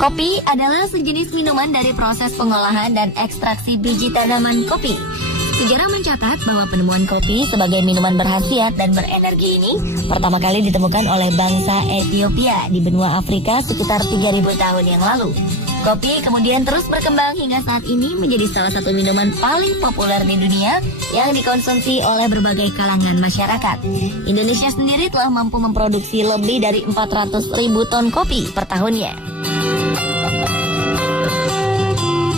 Kopi adalah sejenis minuman dari proses pengolahan dan ekstraksi biji tanaman kopi. Sejarah mencatat bahwa penemuan kopi sebagai minuman berkhasiat dan berenergi ini pertama kali ditemukan oleh bangsa Ethiopia di benua Afrika sekitar 3.000 tahun yang lalu. Kopi kemudian terus berkembang hingga saat ini menjadi salah satu minuman paling populer di dunia yang dikonsumsi oleh berbagai kalangan masyarakat. Indonesia sendiri telah mampu memproduksi lebih dari 400.000 ton kopi per tahunnya.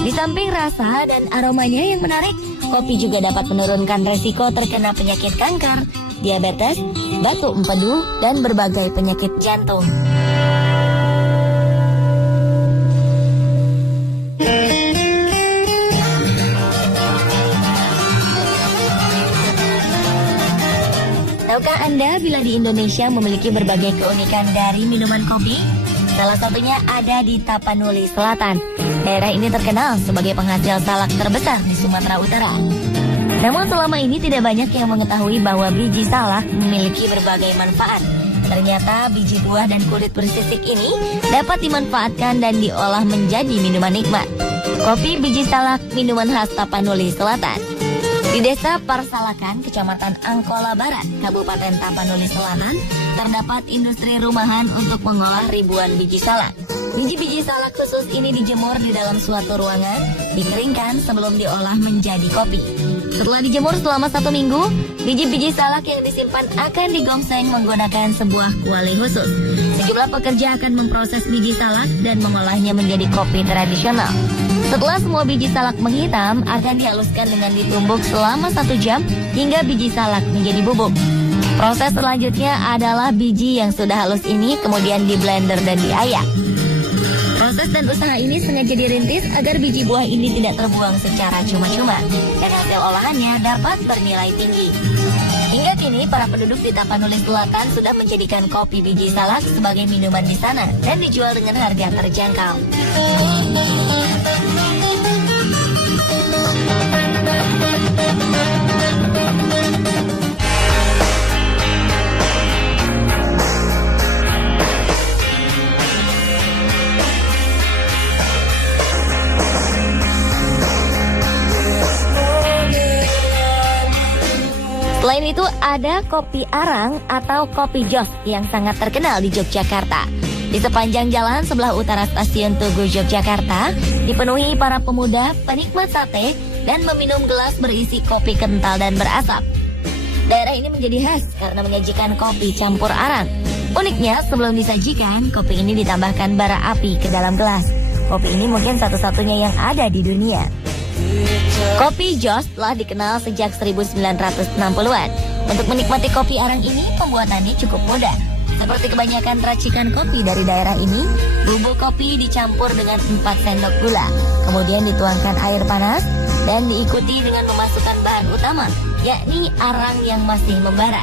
Di samping rasa dan aromanya yang menarik, kopi juga dapat menurunkan resiko terkena penyakit kanker, diabetes, batuk empedu, dan berbagai penyakit jantung. Tahukah Anda bila di Indonesia memiliki berbagai keunikan dari minuman kopi? Salah satunya ada di Tapanuli Selatan. Daerah ini terkenal sebagai penghasil salak terbesar di Sumatera Utara. Namun selama ini tidak banyak yang mengetahui bahwa biji salak memiliki berbagai manfaat. Ternyata biji buah dan kulit bersisik ini dapat dimanfaatkan dan diolah menjadi minuman nikmat. Kopi biji salak, minuman khas Tapanuli Selatan. Di Desa Parsalakan, Kecamatan Angkola Barat, Kabupaten Tapanuli Selatan, terdapat industri rumahan untuk mengolah ribuan biji salak. Biji-biji salak khusus ini dijemur di dalam suatu ruangan, dikeringkan sebelum diolah menjadi kopi. Setelah dijemur selama 1 minggu, biji-biji salak yang disimpan akan digongseng menggunakan sebuah kuali khusus. Sejumlah pekerja akan memproses biji salak dan mengolahnya menjadi kopi tradisional. Setelah semua biji salak menghitam, akan dihaluskan dengan ditumbuk selama 1 jam hingga biji salak menjadi bubuk. Proses selanjutnya adalah biji yang sudah halus ini kemudian di blender dan diayak. Proses dan usaha ini sengaja dirintis agar biji buah ini tidak terbuang secara cuma-cuma dan hasil olahannya dapat bernilai tinggi. Hingga kini para penduduk di Tapanuli Selatan sudah menjadikan kopi biji salak sebagai minuman di sana dan dijual dengan harga terjangkau. Selain itu ada kopi arang atau kopi jos yang sangat terkenal di Yogyakarta. Di sepanjang jalan sebelah utara stasiun Tugu Yogyakarta dipenuhi para pemuda penikmat sate dan meminum gelas berisi kopi kental dan berasap. Daerah ini menjadi khas karena menyajikan kopi campur arang. Uniknya sebelum disajikan, kopi ini ditambahkan bara api ke dalam gelas. Kopi ini mungkin satu-satunya yang ada di dunia. Kopi jos telah dikenal sejak 1960-an. Untuk menikmati kopi arang ini, pembuatannya cukup mudah. Seperti kebanyakan racikan kopi dari daerah ini, bubuk kopi dicampur dengan 4 sendok gula. Kemudian dituangkan air panas dan diikuti dengan memasukkan bahan utama, yakni arang yang masih membara.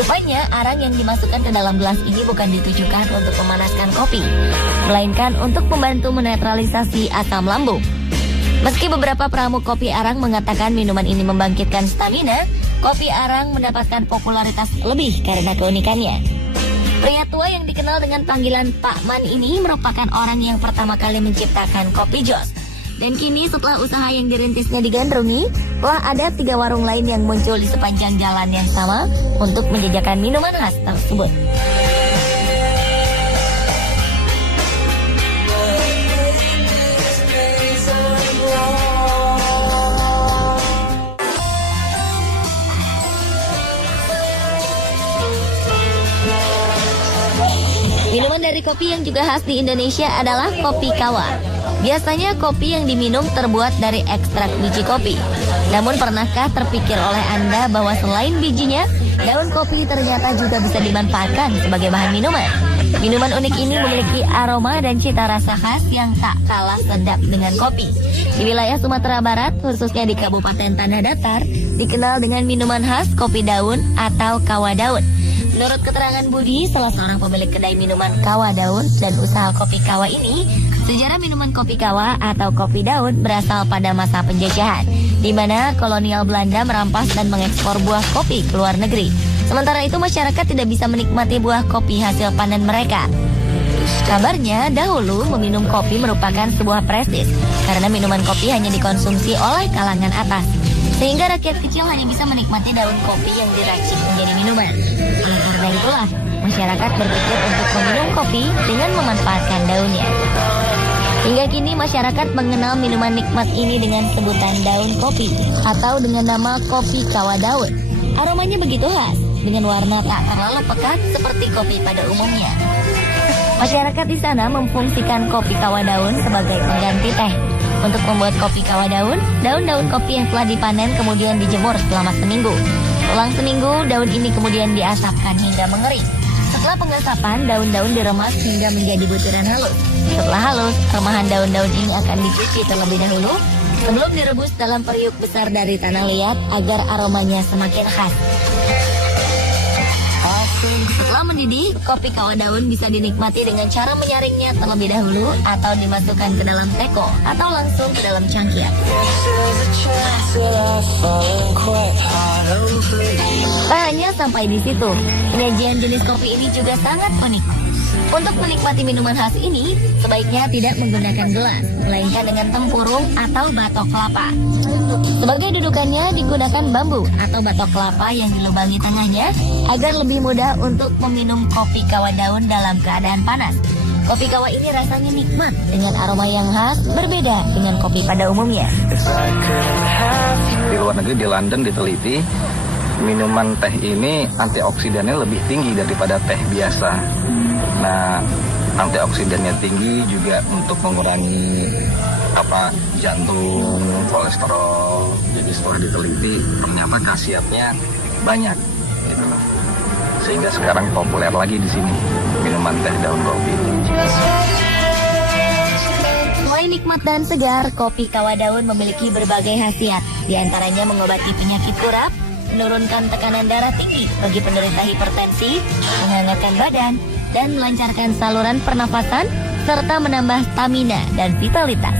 Rupanya arang yang dimasukkan ke dalam gelas ini bukan ditujukan untuk memanaskan kopi, melainkan untuk membantu menetralisasi asam lambung. Meski beberapa peramu kopi arang mengatakan minuman ini membangkitkan stamina, kopi arang mendapatkan popularitas lebih karena keunikannya. Pria tua yang dikenal dengan panggilan Pak Man ini merupakan orang yang pertama kali menciptakan kopi jos. Dan kini setelah usaha yang dirintisnya digandrungi, telah ada 3 warung lain yang muncul di sepanjang jalan yang sama untuk menjajakan minuman khas tersebut. Minuman dari kopi yang juga khas di Indonesia adalah kopi kawa. Biasanya kopi yang diminum terbuat dari ekstrak biji kopi. Namun pernahkah terpikir oleh Anda bahwa selain bijinya, daun kopi ternyata juga bisa dimanfaatkan sebagai bahan minuman? Minuman unik ini memiliki aroma dan cita rasa khas yang tak kalah sedap dengan kopi. Di wilayah Sumatera Barat, khususnya di Kabupaten Tanah Datar, dikenal dengan minuman khas kopi daun atau kawa daun. Menurut keterangan Budi, salah seorang pemilik kedai minuman kawa daun dan usaha kopi kawa ini, sejarah minuman kopi kawa atau kopi daun berasal pada masa penjajahan, di mana kolonial Belanda merampas dan mengekspor buah kopi ke luar negeri. Sementara itu masyarakat tidak bisa menikmati buah kopi hasil panen mereka. Kabarnya dahulu meminum kopi merupakan sebuah prestis karena minuman kopi hanya dikonsumsi oleh kalangan atas, sehingga rakyat kecil hanya bisa menikmati daun kopi yang diracik menjadi minuman. Oleh karena itulah, masyarakat berpikir untuk meminum kopi dengan memanfaatkan daunnya. Hingga kini masyarakat mengenal minuman nikmat ini dengan sebutan daun kopi atau dengan nama kopi kawa daun. Aromanya begitu khas, dengan warna tak terlalu pekat seperti kopi pada umumnya. Masyarakat di sana memfungsikan kopi kawa daun sebagai pengganti teh. Untuk membuat kopi kawa daun, daun-daun kopi yang telah dipanen kemudian dijemur selama seminggu. Selang seminggu, daun ini kemudian diasapkan hingga mengering. Setelah pengasapan, daun-daun diremas hingga menjadi butiran halus. Setelah halus, remahan daun-daun ini akan dicuci terlebih dahulu sebelum direbus dalam periuk besar dari tanah liat agar aromanya semakin khas. Setelah mendidih, kopi kawa daun bisa dinikmati dengan cara menyaringnya terlebih dahulu atau dimasukkan ke dalam teko atau langsung ke dalam cangkir. Tak hanya sampai di situ, penyajian jenis kopi ini juga sangat unik. Untuk menikmati minuman khas ini, sebaiknya tidak menggunakan gelas, melainkan dengan tempurung atau batok kelapa. Sebagai dudukannya digunakan bambu atau batok kelapa yang dilubangi tengahnya agar lebih mudah untuk meminum kopi kawa daun dalam keadaan panas. Kopi kawa ini rasanya nikmat dengan aroma yang khas, berbeda dengan kopi pada umumnya. Di luar negeri, di London diteliti, minuman teh ini antioksidannya lebih tinggi daripada teh biasa. Nah, antioksidannya tinggi juga untuk mengurangi jantung, kolesterol. Jadi setelah diteliti ternyata khasiatnya banyak gitu loh. Sehingga sekarang populer lagi di sini minuman teh daun kopi. Selain nikmat dan segar, kopi kawa daun memiliki berbagai khasiat. Di antaranya mengobati penyakit kurap, menurunkan tekanan darah tinggi bagi penderita hipertensi, menghangatkan badan, dan melancarkan saluran pernafasan, serta menambah stamina dan vitalitas.